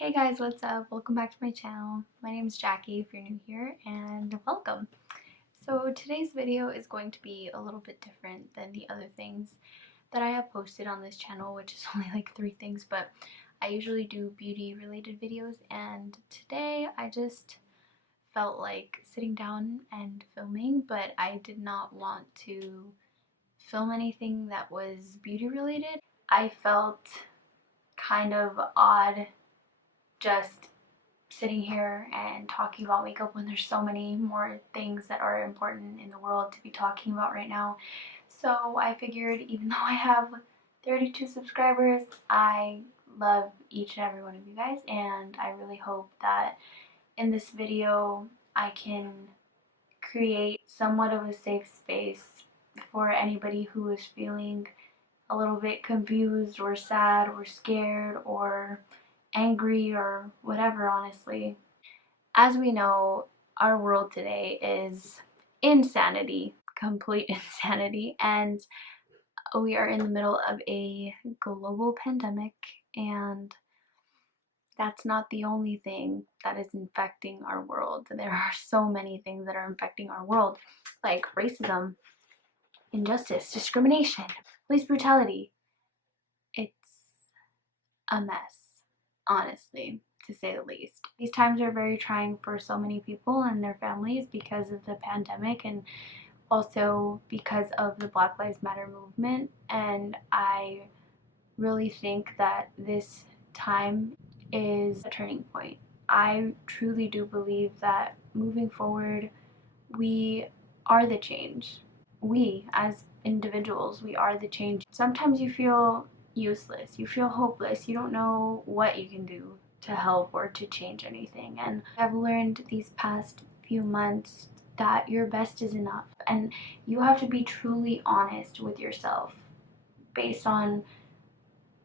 Hey guys, what's up? Welcome back to my channel. My name is Jackie if you're new here, and welcome. So today's video is going to be a little bit different than the other things that I have posted on this channel, which is only like 3 things, but I usually do beauty related videos, and today I just felt like sitting down and filming, but I did not want to film anything that was beauty related. I felt kind of odd just sitting here and talking about makeup when there's so many more things that are important in the world to be talking about right now. So I figured, even though I have 32 subscribers, I love each and every one of you guys, and I really hope that in this video I can create somewhat of a safe space for anybody who is feeling a little bit confused or sad or scared or angry or whatever, honestly. As we know, our world today is insanity, complete insanity, and we are in the middle of a global pandemic, and that's not the only thing that is infecting our world. There are so many things that are infecting our world, like racism, injustice, discrimination, police brutality. It's a mess, honestly, to say the least. These times are very trying for so many people and their families because of the pandemic and also because of the Black Lives Matter movement, and I really think that this time is a turning point. I truly do believe that moving forward, we are the change. We, as individuals, we are the change. Sometimes you feel useless, you feel hopeless, you don't know what you can do to help or to change anything. And I've learned these past few months that your best is enough, and you have to be truly honest with yourself based on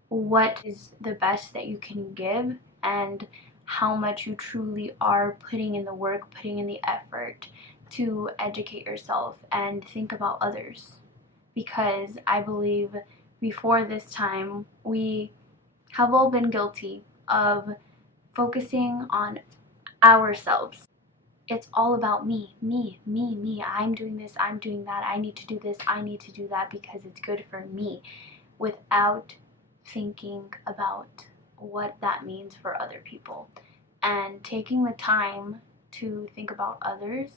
what is the best that you can give and how much you truly are putting in the work, putting in the effort to educate yourself and think about others. Because I believe before this time, we have all been guilty of focusing on ourselves. It's all about me, me, me, me. I'm doing this, I'm doing that, I need to do this, I need to do that because it's good for me, without thinking about what that means for other people. And taking the time to think about others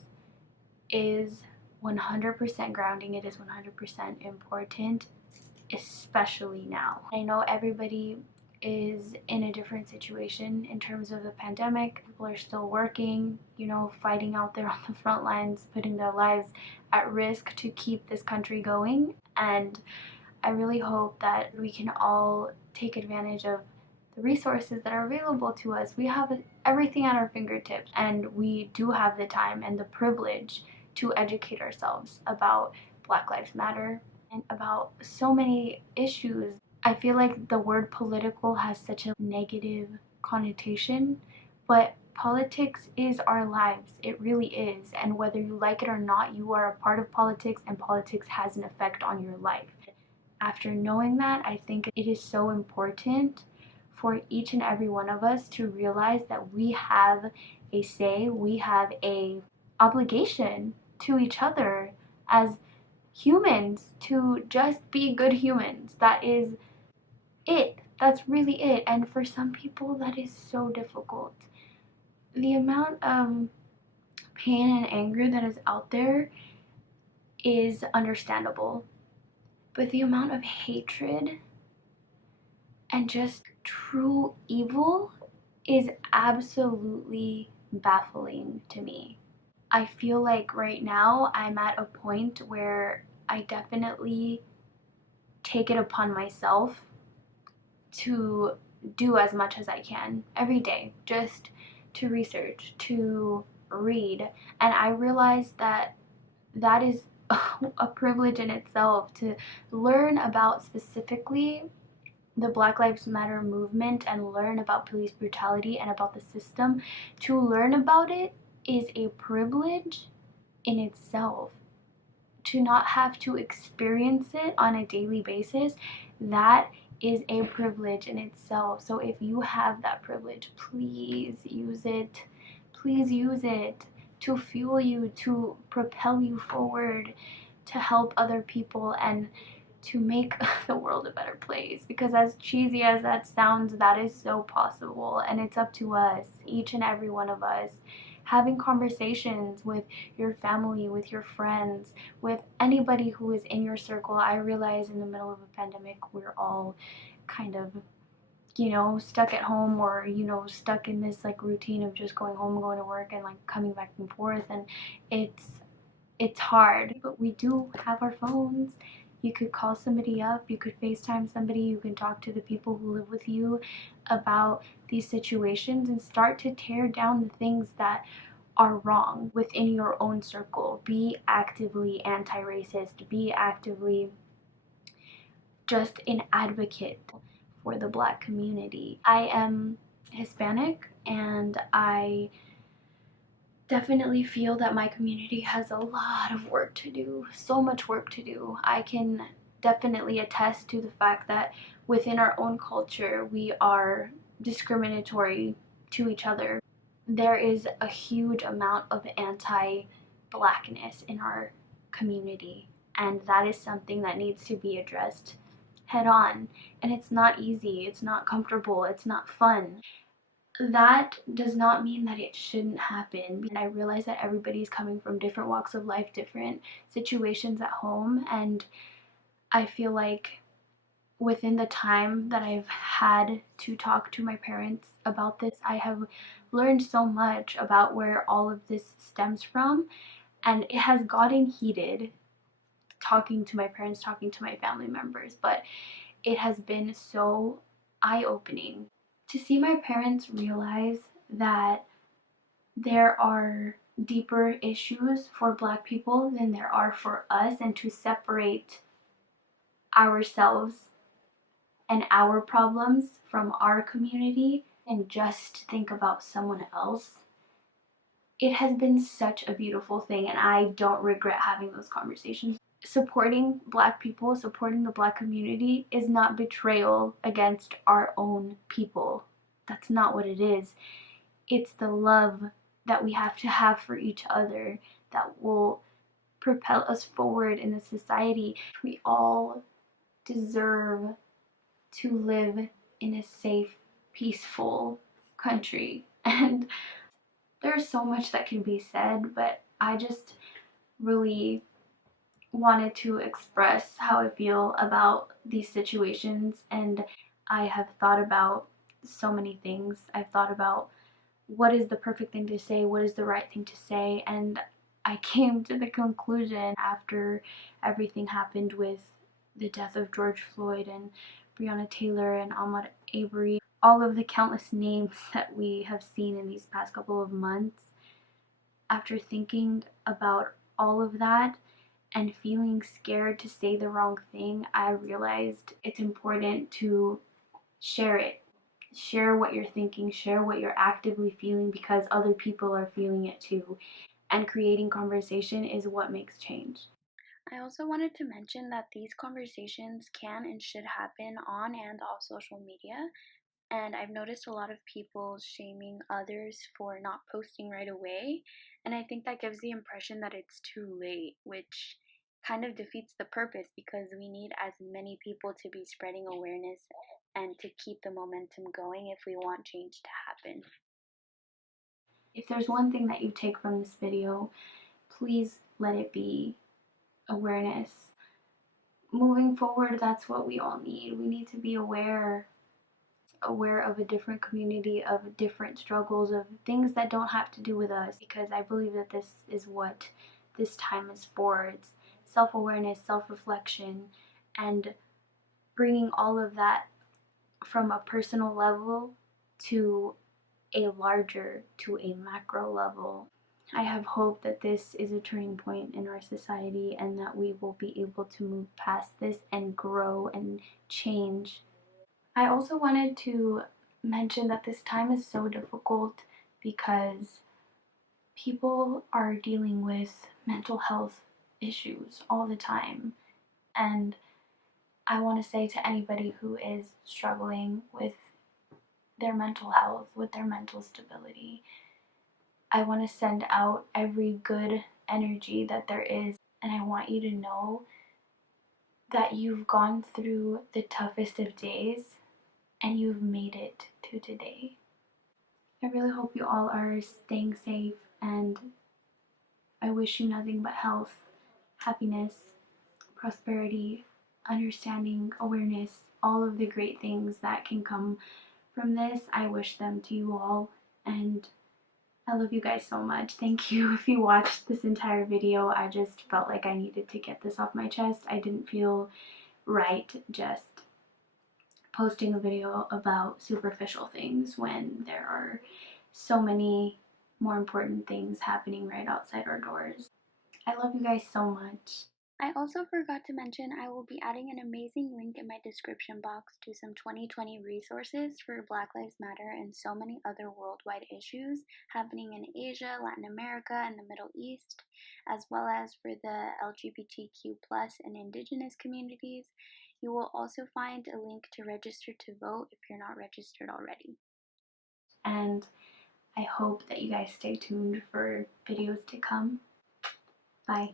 is 100% grounding. It is 100% important, especially now. I know everybody is in a different situation in terms of the pandemic. People are still working, fighting out there on the front lines, putting their lives at risk to keep this country going. And I really hope that we can all take advantage of the resources that are available to us. We have everything at our fingertips, and we do have the time and the privilege to educate ourselves about Black Lives Matter and about so many issues. I feel like the word political has such a negative connotation, but politics is our lives. It really is. And whether you like it or not, you are a part of politics, and politics has an effect on your life. After knowing that, I think it is so important for each and every one of us to realize that we have a say, we have a obligation to each other as humans to just be good humans. That is it. That's really it. And for some people, that is so difficult. The amount of pain and anger that is out there is understandable, but the amount of hatred and just true evil is absolutely baffling to me. I feel like right now I'm at a point where I definitely take it upon myself to do as much as I can every day, just to research, to read. And I realize that that is a privilege in itself, to learn about specifically the Black Lives Matter movement and learn about police brutality and about the system. To learn about it is a privilege in itself. To not have to experience it on a daily basis, that is a privilege in itself. So if you have that privilege, please use it. Please use it to fuel you, to propel you forward, to help other people, and to make the world a better place. Because as cheesy as that sounds, that is so possible, and it's up to us, each and every one of us, having conversations with your family, with your friends, with anybody who is in your circle. I realize in the middle of a pandemic, we're all kind of, stuck at home, or, stuck in this like routine of just going home and going to work and like coming back and forth, and it's hard. But we do have our phones. You could call somebody up, you could FaceTime somebody, you can talk to the people who live with you about these situations and start to tear down the things that are wrong within your own circle. Be actively anti-racist, be actively just an advocate for the Black community. I am Hispanic, and I definitely feel that my community has a lot of work to do, so much work to do. I can definitely attest to the fact that within our own culture, we are discriminatory to each other. There is a huge amount of anti-Blackness in our community, and that is something that needs to be addressed head on. And it's not easy, it's not comfortable, it's not fun. That does not mean that it shouldn't happen. And I realize that everybody's coming from different walks of life, different situations at home, and I feel like within the time that I've had to talk to my parents about this, I have learned so much about where all of this stems from, and it has gotten heated talking to my parents, talking to my family members, but it has been so eye-opening to see my parents realize that there are deeper issues for Black people than there are for us, and to separate ourselves and our problems from our community and just think about someone else. It has been such a beautiful thing, and I don't regret having those conversations. Supporting Black people, supporting the Black community is not betrayal against our own people. That's not what it is. It's the love that we have to have for each other that will propel us forward in the society. We all deserve to live in a safe, peaceful country. And there's so much that can be said, but I just really wanted to express how I feel about these situations, and I have thought about so many things. I've thought about what is the perfect thing to say, what is the right thing to say, and I came to the conclusion after everything happened with the death of George Floyd and Breonna Taylor and Ahmaud Arbery, all of the countless names that we have seen in these past couple of months. After thinking about all of that and feeling scared to say the wrong thing, I realized it's important to share it. Share what you're thinking, share what you're actively feeling, because other people are feeling it too. And creating conversation is what makes change. I also wanted to mention that these conversations can and should happen on and off social media. And I've noticed a lot of people shaming others for not posting right away. And I think that gives the impression that it's too late, which kind of defeats the purpose, because we need as many people to be spreading awareness and to keep the momentum going if we want change to happen. If there's one thing that you take from this video, please let it be awareness. Moving forward, that's what we all need. We need to be aware of a different community, of different struggles, of things that don't have to do with us, because I believe that this is what this time is for. It's self-awareness, self-reflection, and bringing all of that from a personal level to a larger, to a macro level. I have hope that this is a turning point in our society, and that we will be able to move past this and grow and change. I also wanted to mention that this time is so difficult because people are dealing with mental health issues all the time. And I want to say to anybody who is struggling with their mental health, with their mental stability, I want to send out every good energy that there is, and I want you to know that you've gone through the toughest of days and you've made it to today. I really hope you all are staying safe, and I wish you nothing but health, happiness, prosperity, understanding, awareness, all of the great things that can come from this. I wish them to you all, and I love you guys so much. Thank you if you watched this entire video. I just felt like I needed to get this off my chest. I didn't feel right just posting a video about superficial things when there are so many more important things happening right outside our doors. I love you guys so much. I also forgot to mention I will be adding an amazing link in my description box to some 2020 resources for Black Lives Matter and so many other worldwide issues happening in Asia, Latin America, and the Middle East, as well as for the LGBTQ plus and indigenous communities. You will also find a link to register to vote if you're not registered already. And I hope that you guys stay tuned for videos to come. Bye.